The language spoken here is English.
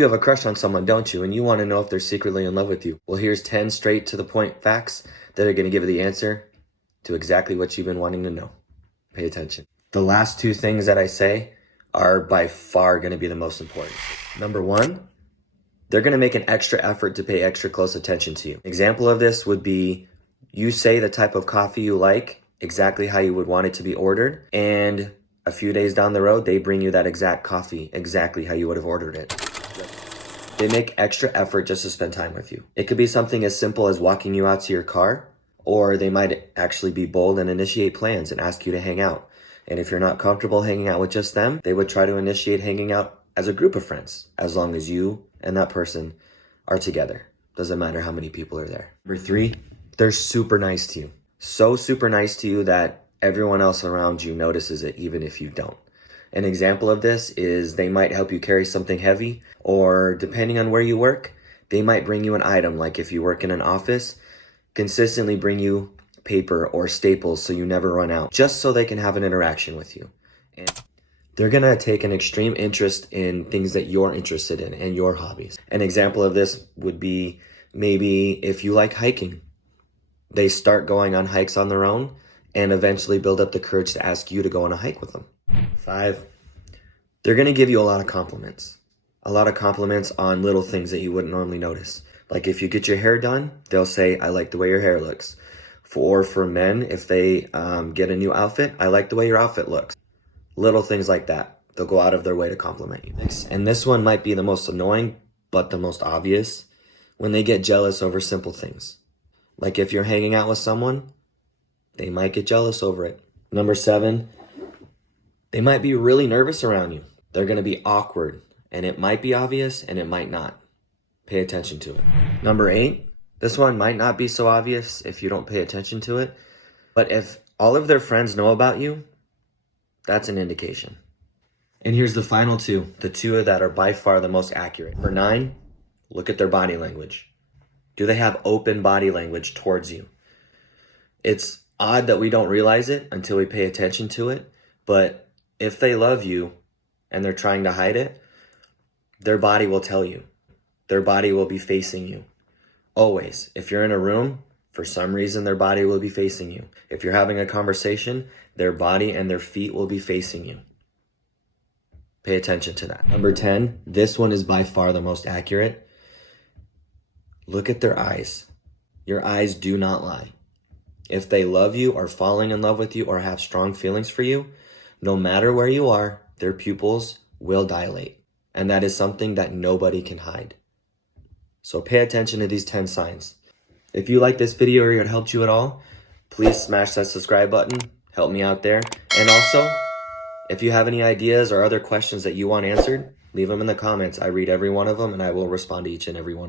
You have a crush on someone, don't you? And you want to know if they're secretly in love with you. Well, here's 10 straight to the point facts that are going to give you the answer to exactly what you've been wanting to know. Pay attention. The last two things that I say are by far going to be the most important. Number one, they're going to make an extra effort to pay extra close attention to you. Example of this would be you say the type of coffee you like, exactly how you would want it to be ordered, and a few days down the road, they bring you that exact coffee, exactly how you would have ordered it. They make extra effort just to spend time with you. It could be something as simple as walking you out to your car, or they might actually be bold and initiate plans and ask you to hang out. And if you're not comfortable hanging out with just them, they would try to initiate hanging out as a group of friends, as long as you and that person are together. Doesn't matter how many people are there. Number three, they're super nice to you. So super nice to you that everyone else around you notices it, even if you don't. An example of this is they might help you carry something heavy, or depending on where you work, they might bring you an item. Like if you work in an office, consistently bring you paper or staples so you never run out, just so they can have an interaction with you. And they're gonna take an extreme interest in things that you're interested in and your hobbies. An example of this would be maybe if you like hiking, they start going on hikes on their own and eventually build up the courage to ask you to go on a hike with them. 5, they're gonna give you a lot of compliments. A lot of compliments on little things that you wouldn't normally notice. Like if you get your hair done, they'll say, I like the way your hair looks. For men, if they get a new outfit, I like the way your outfit looks. Little things like that. They'll go out of their way to compliment you. And this one might be the most annoying, but the most obvious. When they get jealous over simple things. Like if you're hanging out with someone, they might get jealous over it. Number 7, they might be really nervous around you. They're gonna be awkward, and it might be obvious and it might not. Pay attention to it. Number 8, this one might not be so obvious if you don't pay attention to it, but if all of their friends know about you, that's an indication. And here's the final two, the two that are by far the most accurate. Number 9, look at their body language. Do they have open body language towards you? It's odd that we don't realize it until we pay attention to it, but if they love you and they're trying to hide it, their body will tell you. Their body will be facing you. Always. If you're in a room, for some reason, their body will be facing you. If you're having a conversation, their body and their feet will be facing you. Pay attention to that. Number 10, this one is by far the most accurate. Look at their eyes. Your eyes do not lie. If they love you, are falling in love with you, or have strong feelings for you, no matter where you are, their pupils will dilate. And that is something that nobody can hide. So pay attention to these 10 signs. If you like this video or it helped you at all, please smash that subscribe button. Help me out there. And also, if you have any ideas or other questions that you want answered, leave them in the comments. I read every one of them and I will respond to each and every one of them.